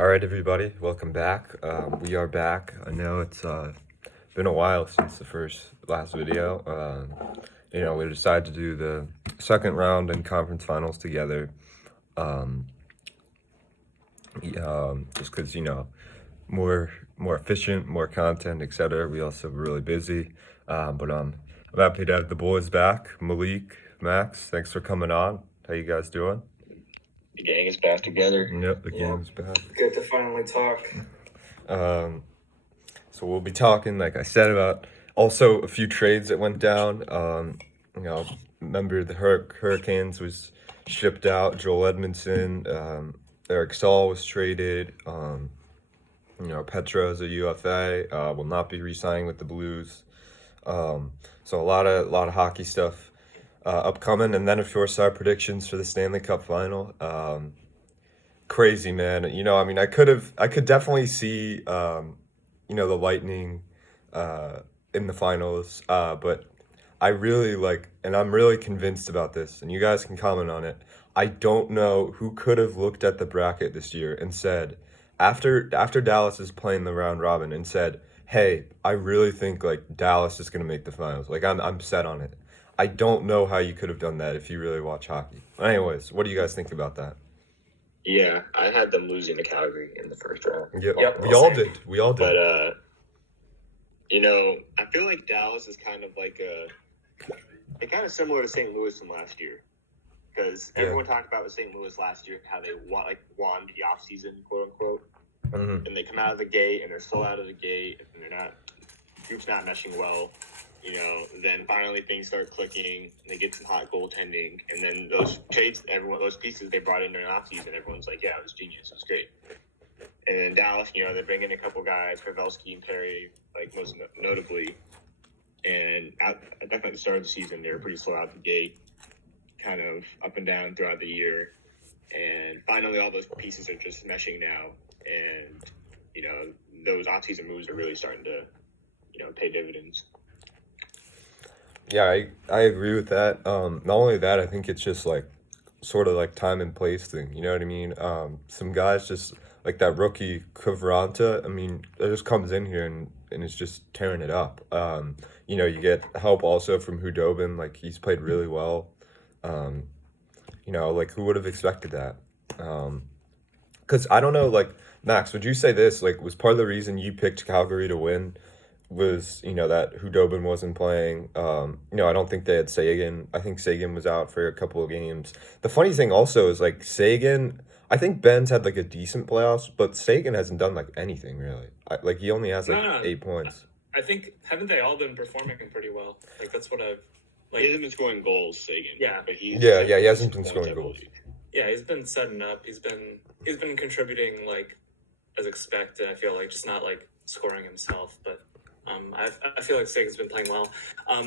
All right, everybody, welcome back. We are back. I know it's been a while since the last video. We decided to do the second round and conference finals together. Just because more efficient, more content, etc. We also were really busy, but I'm happy to have the boys back. Malik, Max, thanks for coming on. How you guys doing? The gang is back together. Yep, the gang is back. Good to finally talk. So we'll be talking, like I said, about also a few trades that went down. Remember the Hurricanes was shipped out. Joel Edmondson, Eric Stahl was traded. Petra is a UFA. Will not be re-signing with the Blues. So a lot of hockey stuff upcoming, and then of course our predictions for the Stanley Cup final. Crazy, man. I could definitely see the Lightning in the finals, but I really and I'm really convinced about this, and you guys can comment on it. I don't know who could have looked at the bracket this year and said, after Dallas is playing the round robin, and said, hey, I really think Dallas is gonna make the finals. I'm set on it. I don't know how you could have done that if you really watch hockey. Anyways, what do you guys think about that? Yeah, I had them losing to Calgary in the first round. Yep, we all did. But I feel like Dallas is kind of kind of similar to St. Louis from last year, because everyone talked about with St. Louis last year how they won the offseason, quote unquote, and they come out of the gate and they're slow out of the gate and group's not meshing well. Then finally things start clicking, and they get some hot goaltending, and then those trades, those pieces they brought in during the offseason, everyone's like, yeah, it was genius, it was great. And then Dallas, they bring in a couple guys, Pavelski and Perry, most notably. And definitely at the start of the season, they were pretty slow out the gate, kind of up and down throughout the year. And finally, all those pieces are just meshing now, and those offseason moves are really starting to pay dividends. Yeah, I agree with that. Not only that, I think it's just sort of time and place thing. You know what I mean? Some guys just that rookie Kvaranka. It just comes in here and it's just tearing it up. You get help also from Hudobin. He's played really well. Who would have expected that? Because I don't know. Max, would you say this was part of the reason you picked Calgary to win? Was that Hudobin wasn't playing. I don't think they had Sagan. I think Sagan was out for a couple of games. The funny thing also is Sagan, I think Ben's had a decent playoffs, but Sagan hasn't done anything really. He only has 8 points. I think, haven't they all been performing pretty well? That's what I've he hasn't been scoring goals, Sagan. Yeah, but he hasn't been scoring goals. Yeah, he's been setting up. He's been contributing as expected. I feel just not scoring himself, but I feel Sagan's been playing well.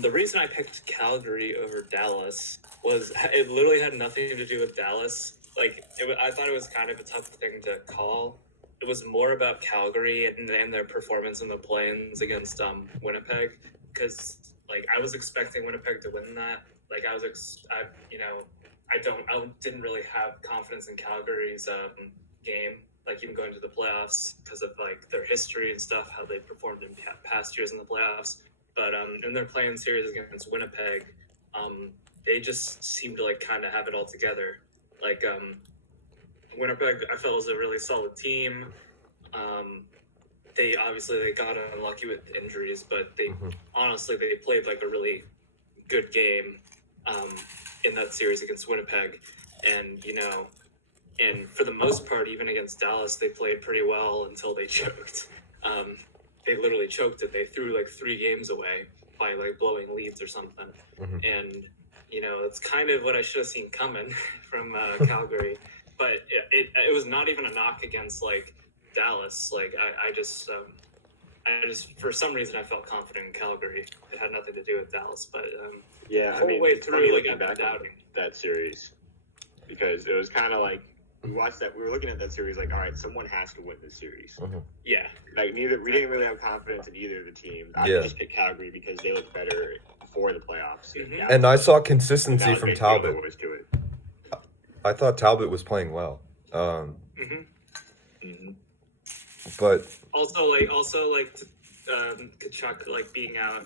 The reason I picked Calgary over Dallas was it literally had nothing to do with Dallas. I thought it was kind of a tough thing to call. It was more about Calgary and their performance in the play-ins against Winnipeg, because I was expecting Winnipeg to win that. I didn't really have confidence in Calgary's game. Even going to the playoffs because of their history and stuff, how they performed in past years in the playoffs. But in their playing series against Winnipeg, they just seemed to kind of have it all together. Winnipeg, I felt, was a really solid team. They got unlucky with injuries, but honestly they played a really good game in that series against Winnipeg, and And for the most part, even against Dallas, they played pretty well until they choked. They literally choked it. They threw 3 games away by blowing leads or something. And, it's kind of what I should have seen coming from Calgary. But it was not even a knock against Dallas. I just for some reason I felt confident in Calgary. It had nothing to do with Dallas. But the whole way through, looking back at that series, because it was kind of we watched that. We were looking at that series all right, someone has to win this series. Yeah, we didn't really have confidence in either of the teams. I just picked Calgary because they looked better before the playoffs. And I saw consistency from Talbot. I thought Talbot was playing well. But Also, Kachuk like being out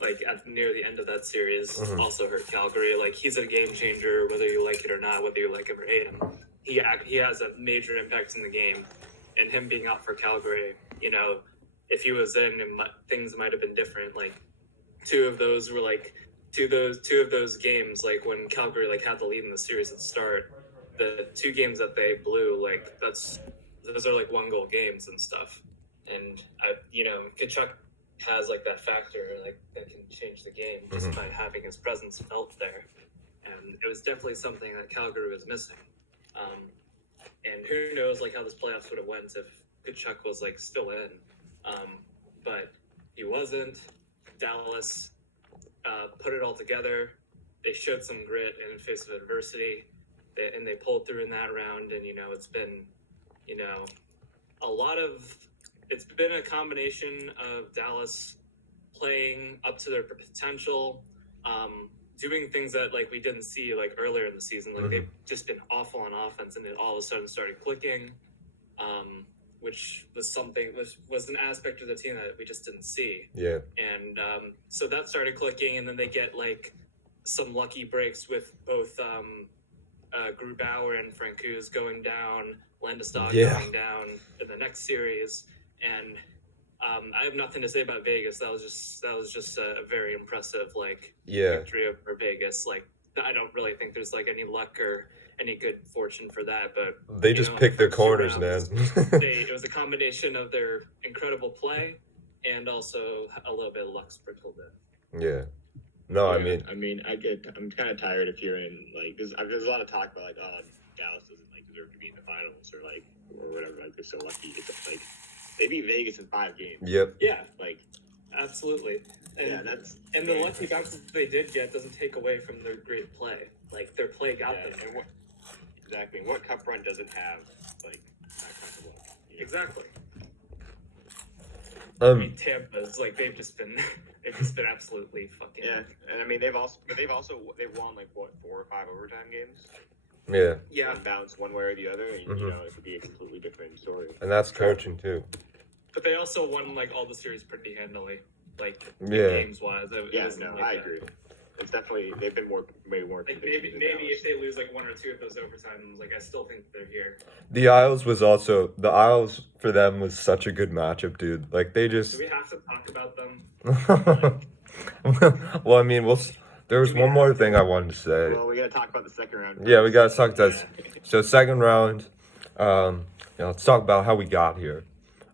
like at near the end of that series also hurt Calgary. Like he's a game changer, whether you like it or not, whether you like him or hate him. He has a major impact in the game, and him being out for Calgary, you know, if he was in, things might have been different. Like two of those games, like when Calgary like had the lead in the series at the start, the two games that they blew, like those are like 1-goal games and stuff. And Kachuk has like that factor like that can change the game just by having his presence felt there. And it was definitely something that Calgary was missing. And who knows like how this playoffs would have went if Kachuk was like still in. But he wasn't. Dallas put it all together. They showed some grit in the face of adversity, and they pulled through in that round. And it's been, it's been a combination of Dallas playing up to their potential, doing things that like we didn't see like earlier in the season. Like they've just been awful on offense, and it all of a sudden started clicking. Which was was an aspect of the team that we just didn't see. Yeah. And so that started clicking, and then they get like some lucky breaks with both Grubauer and Francouz going down, Landeskog going down in the next series, and I have nothing to say about Vegas. That was just a very impressive victory over Vegas. Like I don't really think there's like any luck or any good fortune for that, but they just picked their corners, man. It was a combination of their incredible play and also a little bit of luck sprinkled in. Yeah. No, yeah, I'm kind of tired of hearing like there's a lot of talk about like Dallas doesn't like deserve to be in the finals or whatever, like they're so lucky. It's like they beat Vegas in 5 games. Yep. Yeah, like absolutely. And the lucky bounces they did get doesn't take away from their great play. Like their play got them. Exactly. What cup run doesn't have like that kind of luck? Exactly. I mean, Tampa's like they've just been absolutely fucking. Yeah, and I mean they've won like what 4 or 5 overtime games. Yeah. One bounce one way or the other, and it could be a completely different story. And that's coaching too. But they also won like all the series pretty handily, like games wise. I agree. It's definitely they've been way more. Like maybe if they lose like 1 or 2 of those overtimes, like I still think they're here. The Isles for them was such a good matchup, dude. Like they just. Do we have to talk about them? Well, I mean, there was one more thing I wanted to say. Well, we gotta talk about the second round. Yeah, we gotta talk about. So second round, let's talk about how we got here.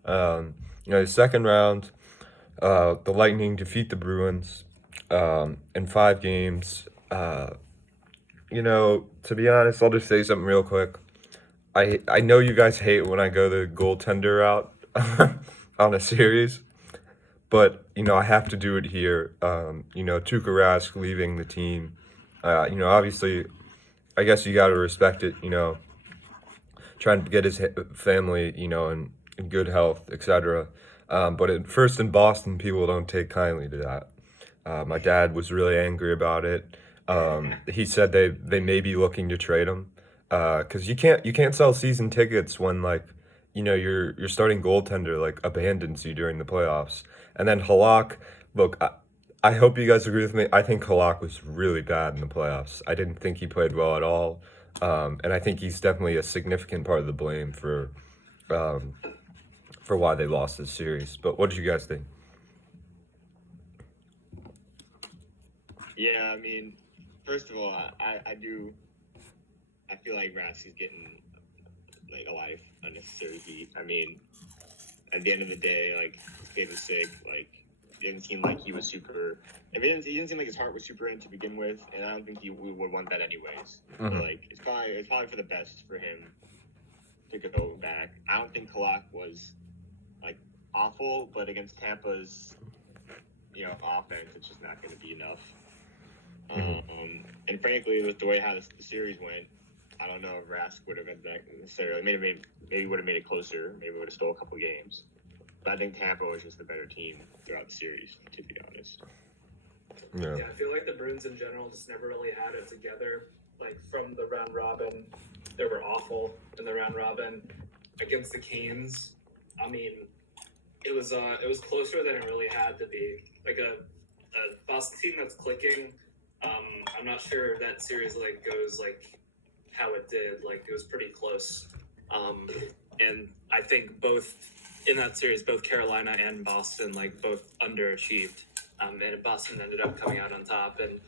The second round, the Lightning defeat the Bruins. In 5 games. To be honest, I'll just say something real quick. I know you guys hate when I go the goaltender route on a series, but I have to do it here. Tuukka Rask leaving the team. Obviously, I guess you got to respect it. Trying to get his family, in good health, etc. But first in Boston, people don't take kindly to that. My dad was really angry about it. He said they may be looking to trade him because you can't sell season tickets when your starting goaltender abandons you during the playoffs. And then Halak, look, I hope you guys agree with me. I think Halak was really bad in the playoffs. I didn't think he played well at all, and I think he's definitely a significant part of the blame for why they lost this series. But what did you guys think? Yeah, I mean, first of all, I feel like Rask is getting like a lot of unnecessary heat. I mean, at the end of the day, like his kid was sick. Like, it didn't seem like he was super. He didn't seem like his heart was super in to begin with, and I don't think we would want that anyways. But, like, it's probably for the best for him to go back. I don't think Halak was like awful, but against Tampa's offense, it's just not going to be enough. And frankly, with the way how the series went, I don't know if Rask would have been that necessarily. Maybe would have made it closer. Maybe would have stole a couple games. But I think Tampa was just the better team throughout the series, to be honest. Yeah, I feel like the Bruins in general just never really had it together. Like from the round robin, they were awful in the round robin. Against the Canes, I mean, it was closer than it really had to be. Like a Boston team that's clicking. I'm not sure if that series like goes like how it did. Like it was pretty close. And I think both in that series, both Carolina and Boston like both underachieved. And Boston ended up coming out on top. And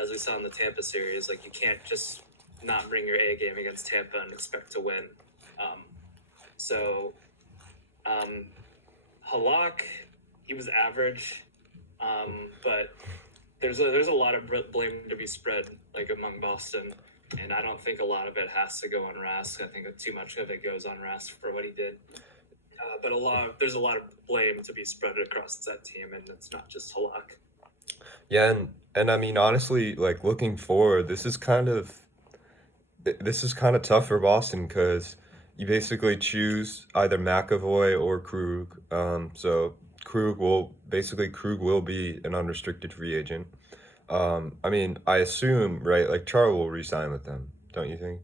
as we saw in the Tampa series, like you can't just not bring your A game against Tampa and expect to win. So Halak, he was average, but there's a lot of blame to be spread like among Boston, and I don't think a lot of it has to go on Rask. I think too much of it goes on Rask for what he did. But there's a lot of blame to be spread across that team, and it's not just Halak. Yeah, and I mean honestly, like looking forward, this is kind of tough for Boston because you basically choose either McAvoy or Krug. So Krug will be an unrestricted free agent. I mean, I assume, right, like Char will re-sign with them, don't you think?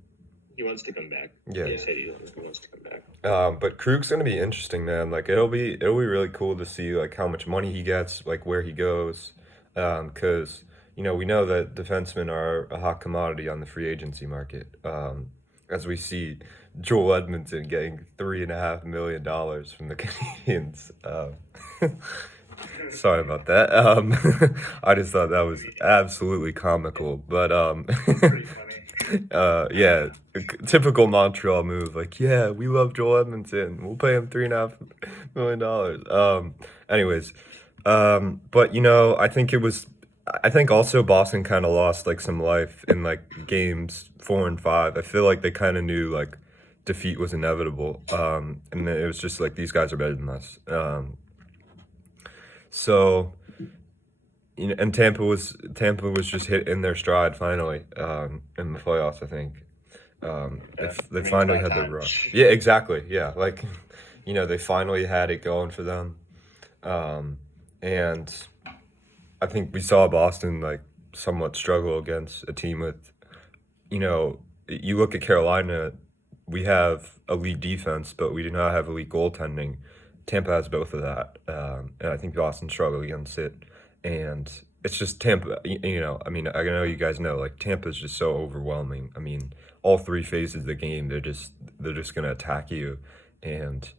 He wants to come back. Yeah. He said he wants to come back. But Krug's gonna be interesting, man. Like it'll be really cool to see like how much money he gets, like where he goes, because we know that defensemen are a hot commodity on the free agency market. As we see Joel Edmondson getting $3.5 million from the Canadiens. Sorry about that. I just thought that was absolutely comical, but Pretty funny. yeah, typical Montreal move. Like, yeah, we love Joel Edmondson. We'll pay him $3.5 million. Anyways, but I think also Boston kind of lost like some life in like games 4 and 5. I feel like they kind of knew like defeat was inevitable. And then it was just like these guys are better than us. So and Tampa was just hit in their stride finally in the playoffs. I think they finally had their run. Yeah, exactly. Yeah, like they finally had it going for them, and I think we saw Boston like somewhat struggle against a team with, you look at Carolina, we have elite defense, but we do not have elite goaltending. Tampa has both of that, and I think Boston struggled against it. And it's just Tampa, I mean, I know you guys know, like Tampa's just so overwhelming. I mean, all 3 phases of the game, they're just gonna attack you, and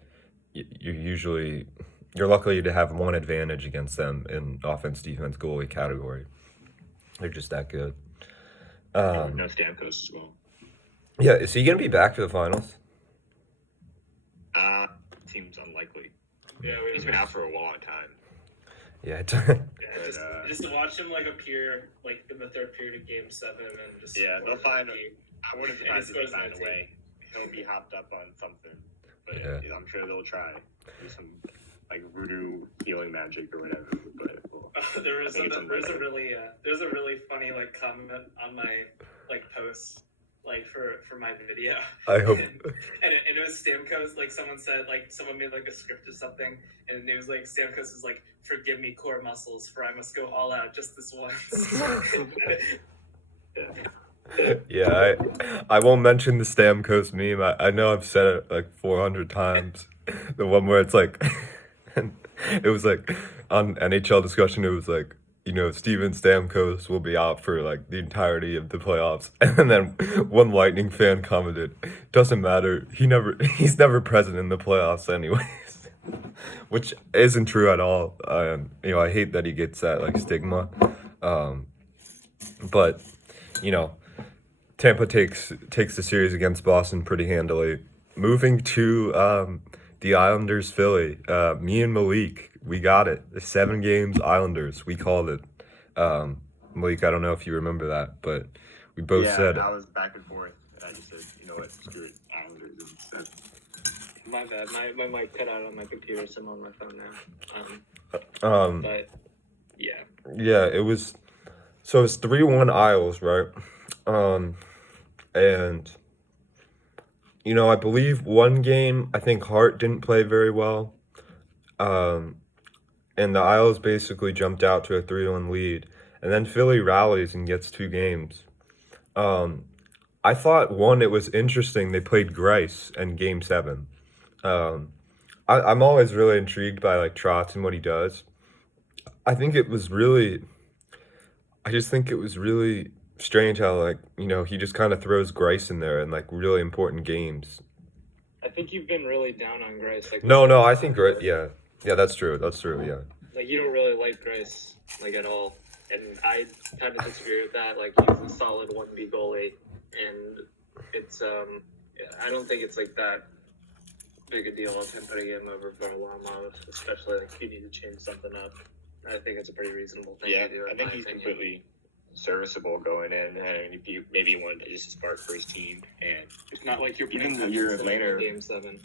you're lucky to have one advantage against them in offense, defense, goalie category. They're just that good. No Stamkos as well. Yeah, is he gonna be back for the finals? Seems unlikely. Yeah, He's been out for a long time. Yeah. Just to watch him like appear like in the third period of Game 7 and just They'll find. I wouldn't And surprise he if they scores find a 19. way. He'll be hopped up on something, but Yeah. I'm sure they'll try do some like voodoo healing magic or whatever. But there's I think it's there's a really funny like comment on my like post like for my video. I hope. and it was Stamkos. Like someone made like a script or something, and it was like Stamkos is like, "Forgive me, core muscles, for I must go all out just this once." Yeah, I won't mention the Stamkos meme. I know I've said it like 400 times. The one where it's like, and it was like on NHL discussion. It was like, Steven Stamkos will be out for like the entirety of the playoffs, and then one Lightning fan commented, "Doesn't matter. He's never present in the playoffs anyways," which isn't true at all. I hate that he gets that like stigma, but Tampa takes the series against Boston pretty handily. Moving to the Islanders Philly, me and Malik, we got it. 7 games Islanders, we called it. Malik, I don't know if you remember that, but we both said I was back and forth, and I just said, you know what, screw it, Islanders instead. My bad. My mic cut out on my computer, so I'm on my phone now. But yeah. Yeah, it was 3-1 Isles, right? And I believe one game, I think Hart didn't play very well. And the Isles basically jumped out to a 3-1 lead. And then Philly rallies and gets 2 games. I thought, it was interesting they played Grice in Game 7. I'm always really intrigued by like Trotz and what he does. I think it was really, I just think it was really strange how like he just kind of throws Grice in there in like really important games. I think you've been really down on Grace. Like No, I think yeah, that's true, yeah. like you don't really like Grace like at all, and I kind of disagree with that. Like he's a solid 1B goalie, and it's I don't think it's like that big a deal of him putting him over Varlamov, especially like if you need to change something up. I think it's a pretty reasonable thing Yeah, to do. I think he's completely serviceable going in. And if you maybe wanted to just spark for his team, and It's not like you're even playing a year Texas in later, Game 7.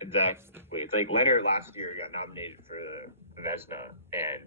exactly. It's like Leonard last year got nominated for the Vezina, and